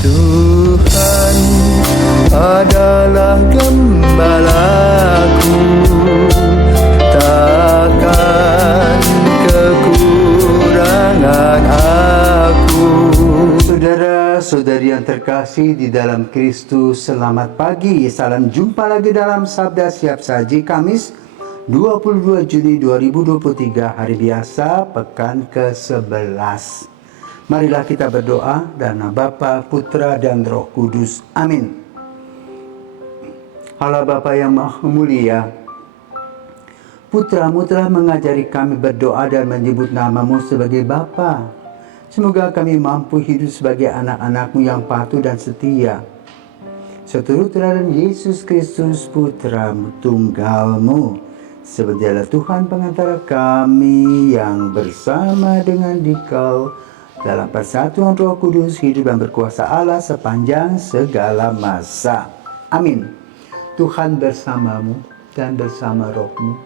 Tuhan adalah gembalaku, takkan kekurangan aku. Saudara-saudari yang terkasih di dalam Kristus, selamat pagi. Salam jumpa lagi dalam Sabda Siap Saji Kamis 22 Juni 2023, hari biasa, pekan ke-11. Marilah kita berdoa dalam nama Bapa, Putra, dan Roh Kudus. Amin. Allah Bapa yang Maha Mulia, Putra-Mu telah mengajari kami berdoa dan menyebut nama-Mu sebagai Bapa. Semoga kami mampu hidup sebagai anak-anak-Mu yang patuh dan setia, seturut teladan Yesus Kristus, Putra-Mu tunggal-Mu, sebagai Tuhan pengantara kami yang bersama dengan Dikau dalam persatuan Roh Kudus, hidup dan berkuasa Allah sepanjang segala masa. Amin. Tuhan bersamamu dan bersama rohmu.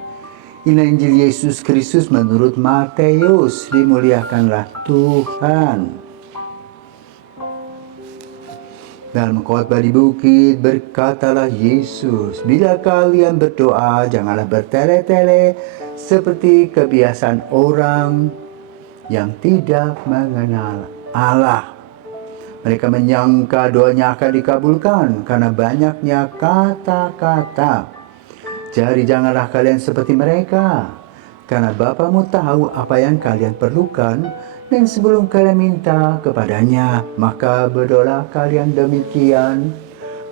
Inilah Injil Yesus Kristus menurut Matius. Dimuliakanlah Tuhan. Dalam khotbah di bukit berkatalah Yesus, bila kalian berdoa janganlah bertele-tele seperti kebiasaan orang yang tidak mengenal Allah. Mereka menyangka doanya akan dikabulkan karena banyaknya kata-kata. Jadi janganlah kalian seperti mereka, karena Bapamu tahu apa yang kalian perlukan, dan sebelum kalian minta kepadanya, maka berdoalah kalian demikian: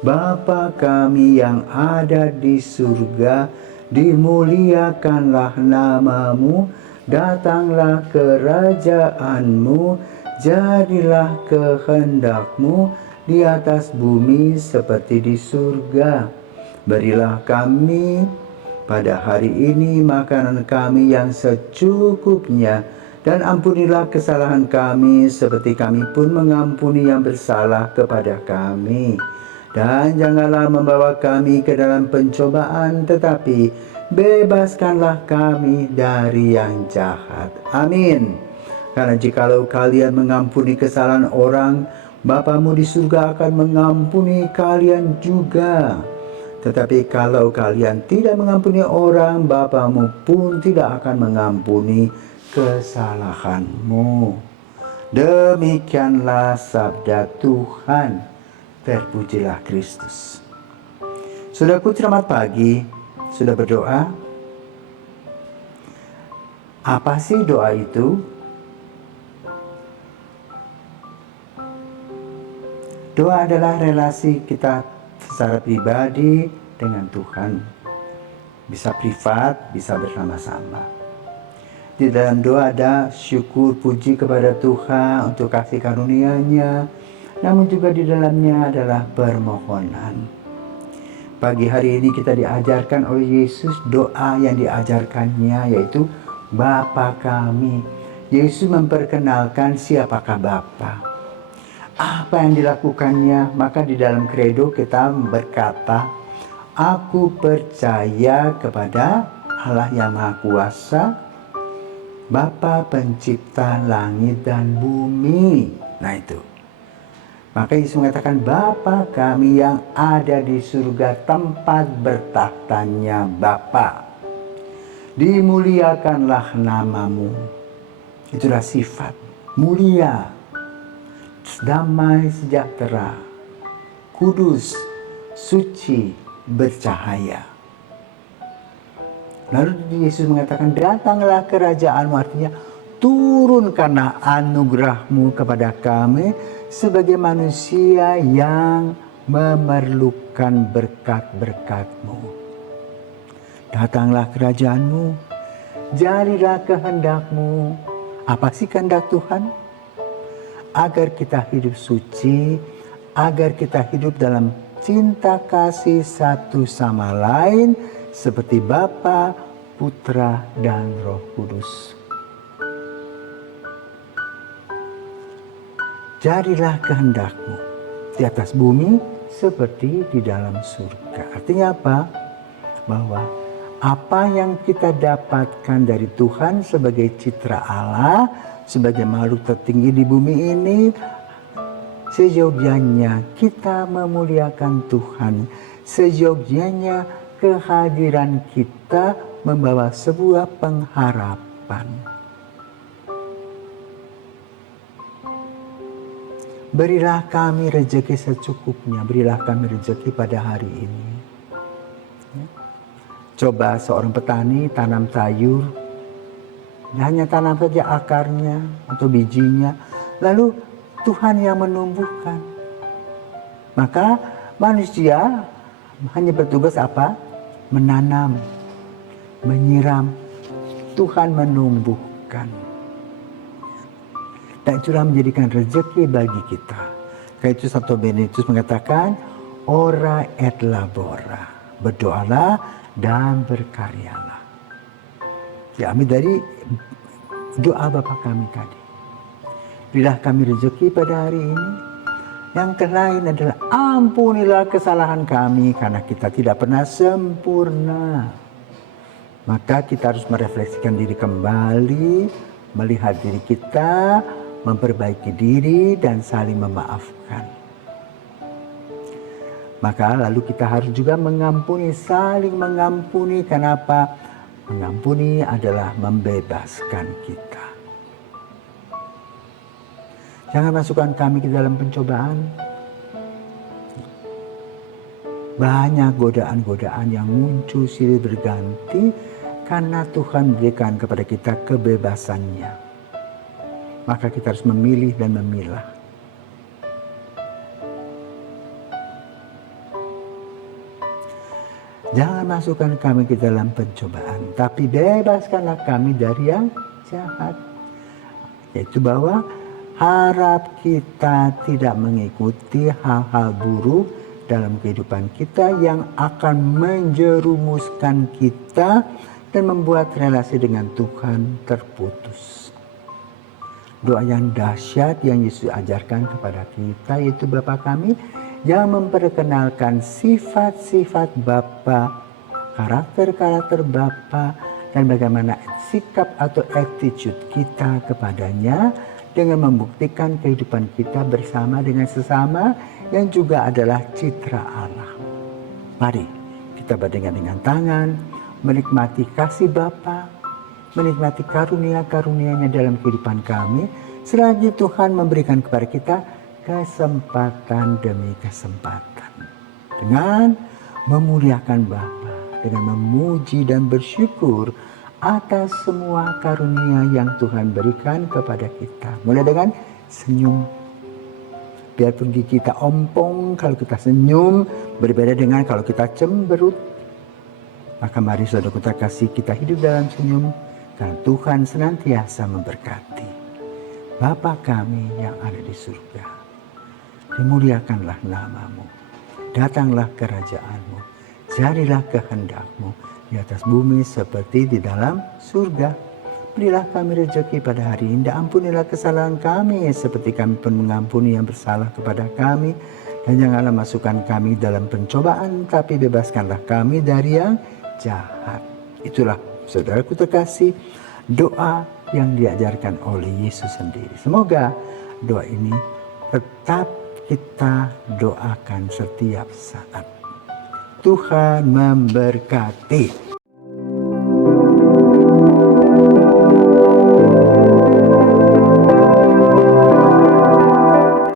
Bapa kami yang ada di surga, dimuliakanlah nama-Mu, datanglah kerajaan-Mu, jadilah kehendak-Mu di atas bumi seperti di surga. Berilah kami pada hari ini makanan kami yang secukupnya, dan ampunilah kesalahan kami seperti kami pun mengampuni yang bersalah kepada kami. Dan janganlah membawa kami ke dalam pencobaan, tetapi bebaskanlah kami dari yang jahat. Amin. Karena jikalau kalian mengampuni kesalahan orang, Bapamu di surga akan mengampuni kalian juga. Tetapi kalau kalian tidak mengampuni orang, Bapamu pun tidak akan mengampuni kesalahanmu. Demikianlah sabda Tuhan. Terpujilah Kristus. Saudaraku, selamat pagi. Sudah berdoa? Apa sih doa itu? Doa adalah relasi kita secara pribadi dengan Tuhan. Bisa privat, bisa bersama-sama. Di dalam doa ada syukur puji kepada Tuhan untuk kasih karunia-Nya, namun juga di dalamnya adalah permohonan. Pagi hari ini kita diajarkan oleh Yesus doa yang diajarkannya, yaitu Bapa kami. Yesus memperkenalkan siapakah Bapa, apa yang dilakukannya. Maka di dalam kredo kita berkata, aku percaya kepada Allah yang Maha Kuasa, Bapa pencipta langit dan bumi. Nah itu. Maka Yesus mengatakan, Bapa kami yang ada di surga, tempat bertahtanya Bapa, dimuliakanlah nama-Mu. Itulah sifat mulia, damai sejahtera, kudus, suci, bercahaya. Lalu Yesus mengatakan, datanglah kerajaan-Mu, artinya turunkanlah anugerah-Mu kepada kami sebagai manusia yang memerlukan berkat-berkat-Mu. Datanglah kerajaan-Mu, jadilah kehendak-Mu. Apa sih kehendak Tuhan? Agar kita hidup suci, agar kita hidup dalam cinta kasih satu sama lain, seperti Bapa, Putra, dan Roh Kudus. Jadilah kehendak-Mu di atas bumi seperti di dalam surga. Artinya apa? Bahwa apa yang kita dapatkan dari Tuhan sebagai citra Allah, sebagai makhluk tertinggi di bumi ini, seyogyanya kita memuliakan Tuhan, seyogyanya kehadiran kita membawa sebuah pengharapan. Berilah kami rezeki secukupnya, berilah kami rezeki pada hari ini. Coba seorang petani tanam sayur, hanya tanam saja akarnya atau bijinya, lalu Tuhan yang menumbuhkan. Maka manusia hanya bertugas apa? Menanam, menyiram, Tuhan menumbuhkan. Dan itulah menjadikan rezeki bagi kita. Karena itu Santo Benediktus mengatakan, ora et labora, berdoalah dan berkaryalah. Diambil dari doa Bapa kami tadi. Berilah kami rezeki pada hari ini. Yang lain adalah ampunilah kesalahan kami karena kita tidak pernah sempurna. Maka kita harus merefleksikan diri kembali, melihat diri kita, memperbaiki diri dan saling memaafkan. Maka lalu kita harus juga mengampuni, saling mengampuni. Kenapa? Mengampuni adalah membebaskan kita. Jangan masukkan kami ke dalam pencobaan. Banyak godaan-godaan yang muncul silih berganti karena Tuhan berikan kepada kita kebebasannya. Maka kita harus memilih dan memilah. Jangan masukkan kami ke dalam pencobaan, tapi bebaskanlah kami dari yang jahat. Yaitu bahwa harap kita tidak mengikuti hal-hal buruk dalam kehidupan kita yang akan menjerumuskan kita dan membuat relasi dengan Tuhan terputus. Doa yang dahsyat yang Yesus ajarkan kepada kita yaitu Bapa kami yang memperkenalkan sifat-sifat Bapa, karakter-karakter Bapa, dan bagaimana sikap atau attitude kita kepadanya dengan membuktikan kehidupan kita bersama dengan sesama yang juga adalah citra Allah. Mari kita berdengan dengan tangan, menikmati kasih Bapa, menikmati karunia-karunia-Nya dalam kehidupan kami, selagi Tuhan memberikan kepada kita kesempatan demi kesempatan. Dengan memuliakan Bapa, dengan memuji dan bersyukur atas semua karunia yang Tuhan berikan kepada kita. Mulai dengan senyum. Biarpun gigi kita ompong, kalau kita senyum berbeda dengan kalau kita cemberut. Maka mari saudara kita kasih kita hidup dalam senyum, karena Tuhan senantiasa memberkati. Bapa kami yang ada di surga, dimuliakanlah nama-Mu, datanglah kerajaan-Mu, jadilah kehendak-Mu di atas bumi seperti di dalam surga. Berilah kami rezeki pada hari ini, dan ampunilah kesalahan kami seperti kami pun mengampuni yang bersalah kepada kami. Dan janganlah masukkan kami dalam pencobaan, tapi bebaskanlah kami dari yang jahat. Itulah saudaraku terkasih, doa yang diajarkan oleh Yesus sendiri. Semoga doa ini tetap kita doakan setiap saat. Tuhan memberkati.